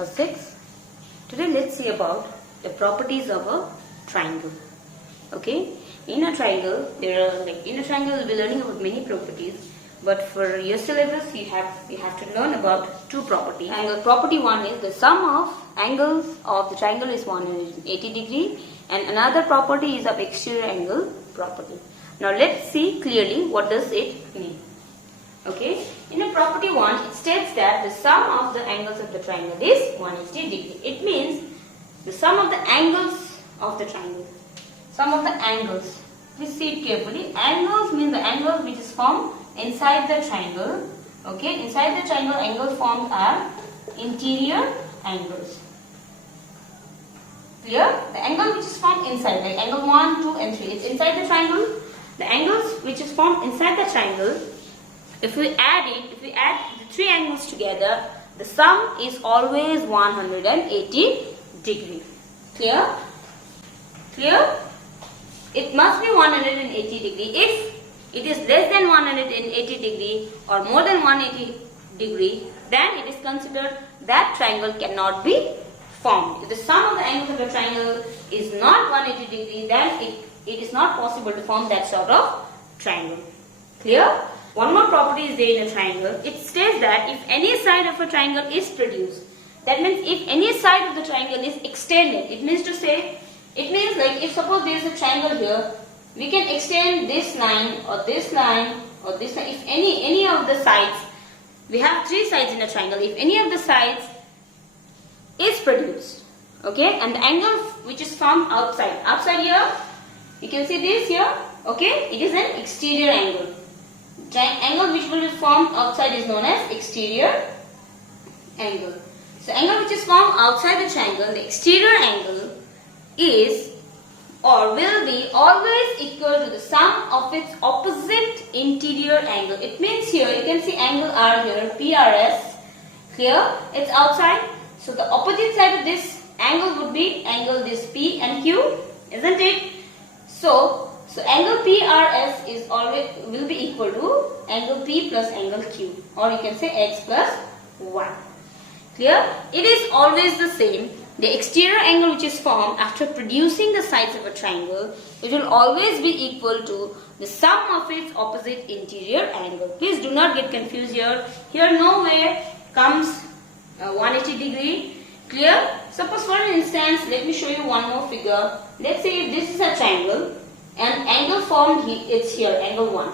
Class 6. Today let's see about the properties of a triangle. Okay, in a triangle in a triangle we'll be learning about many properties, but for your syllabus you have to learn about two properties. Angle property 1 is the sum of angles of the triangle is 180 degree, and another property is of exterior angle property. Now let's see clearly what does it mean. Okay, in a property 1 it states that the sum of the angles of the triangle is 180 degree. It means the sum of the angles of the triangle. Sum of the angles. Please see it carefully. Angles mean the angles which is formed inside the triangle. Okay, inside the triangle angles formed are interior angles. Clear? The angle which is formed inside, like angle 1, 2 and 3, it's inside the triangle. The angles which is formed inside the triangle, if we add the three angles together, the sum is always 180 degree. Clear? Clear? It must be 180 degree. If it is less than 180 degree or more than 180 degree, then it is considered that triangle cannot be formed. If the sum of the angles of the triangle is not 180 degree, then it is not possible to form that sort of triangle. Clear? One more property is there in a triangle. It states that if any side of a triangle is produced, that means if any side of the triangle is extended, it means like if suppose there is a triangle here, we can extend this line or this line or this line. If any of the sides, we have three sides in a triangle, if any of the sides is produced, okay, and the angle which is formed outside here, you can see this here, okay, it is an exterior angle. Angle which will be formed outside is known as exterior angle. So angle which is formed outside the triangle, the exterior angle is or will be always equal to the sum of its opposite interior angle. It means here you can see angle R here, PRS. Clear? It's outside. So the opposite side of this angle would be angle this P and Q, isn't it? So angle PRS is always will be equal to angle P plus angle Q, or you can say X plus Y. Clear? It is always the same. The exterior angle which is formed after producing the sides of a triangle, it will always be equal to the sum of its opposite interior angle. Please do not get confused here. Here nowhere comes 180 degree. Clear? Suppose for instance, let me show you one more figure. Let's say if this is a triangle and angle formed is here, angle 1.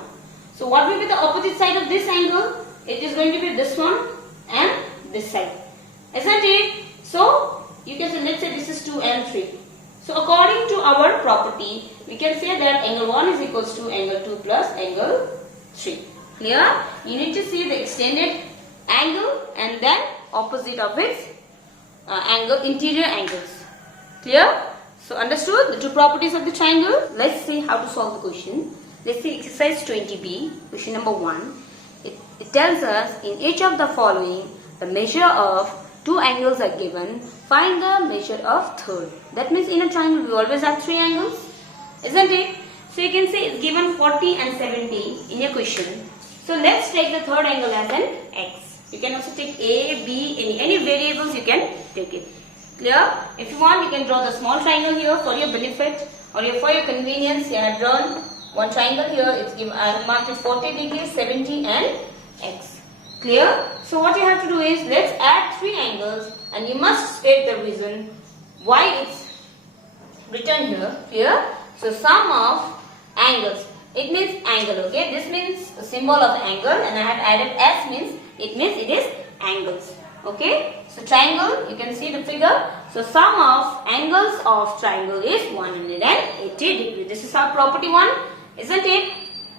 So what will be the opposite side of this angle? It is going to be this one and this side. Isn't it? So you can say, let's say this is 2 and 3. So according to our property, we can say that angle 1 is equals to angle 2 plus angle 3. Clear? You need to see the extended angle and then opposite of its angle, interior angles. Clear? So understood the two properties of the triangle? Let's see how to solve the question. Let's see exercise 20b, question number 1. It tells us in each of the following the measure of two angles are given. Find the measure of third. That means in a triangle we always have three angles, isn't it? So you can say it's given 40 and 70 in your question. So let's take the third angle as an x. You can also take a, b, any variables you can take it. Clear? If you want, you can draw the small triangle here for your benefit or for your convenience. I have drawn one triangle here. It's given. I have marked it 40 degrees, 70 and x. Clear? So what you have to do is let's add three angles, and you must state the reason why it's written here. Clear? So sum of angles. It means angle. Okay. This means the symbol of the angle, and I have added s means it is angles. Okay, so triangle, you can see the figure. So sum of angles of triangle is 180 degree. This is our property 1, isn't it?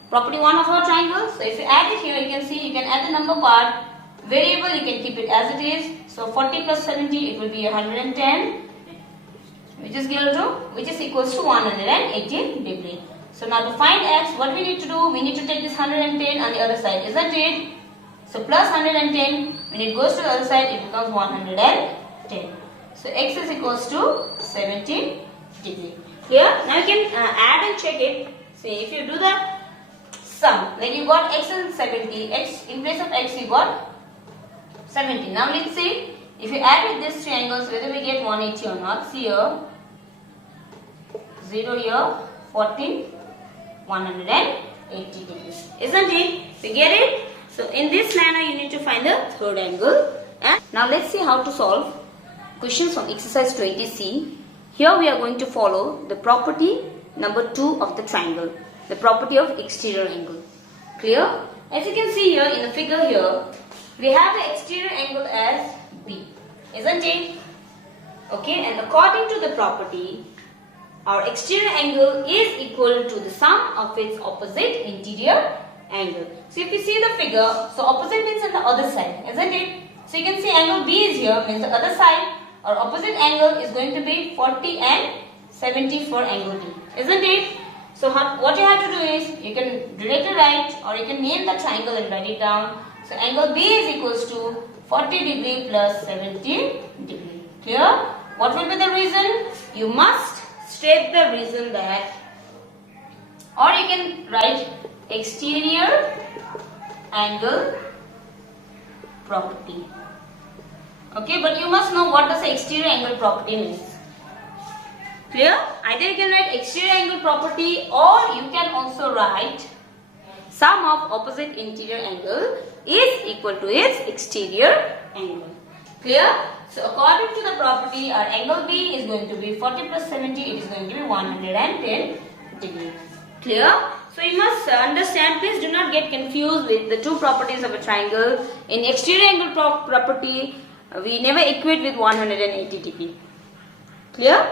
Property 1 of our triangle. So if you add it here, you can see you can add the number part. Variable, you can keep it as it is. So 40 plus 70, it will be 110, which is equals to 180 degree. So now to find x, what we need to do? We need to take this 110 on the other side, isn't it? So plus 110, when it goes to the other side, it becomes 110. So x is equals to 70 degree. Here, now you can add and check it. See, if you do the sum, then you got x is 70, x in place of x you got 70. Now let's see, If you add with these three angles, whether we get 180 or not, see here, 0 here, 14, 180 degrees. Isn't it? We get it? So in this manner, you need to find the third angle. And now let's see how to solve questions from exercise 20C. Here we are going to follow the property number 2 of the triangle, the property of exterior angle. Clear? As you can see here in the figure here, we have the exterior angle as B, isn't it? Okay, and according to the property, our exterior angle is equal to the sum of its opposite interior angle. So if you see the figure, so opposite means on the other side, isn't it? So you can see angle B is here, means the other side. Our opposite angle is going to be 40 and 70 for angle B, isn't it? So what you have to do is, you can directly write or you can name the triangle and write it down. So angle B is equals to 40 degree plus 70 degree. Clear? What will be the reason? You must state the reason that, or you can write exterior angle property. Okay, but you must know what does the exterior angle property means. Clear? Either you can write exterior angle property, or you can also write sum of opposite interior angle is equal to its exterior angle. Clear? So according to the property, our angle B is going to be 40 plus 70, it is going to be 110 degrees. Clear? So you must understand, please do not get confused with the two properties of a triangle. In exterior angle property, we never equate with 180 degree. Clear?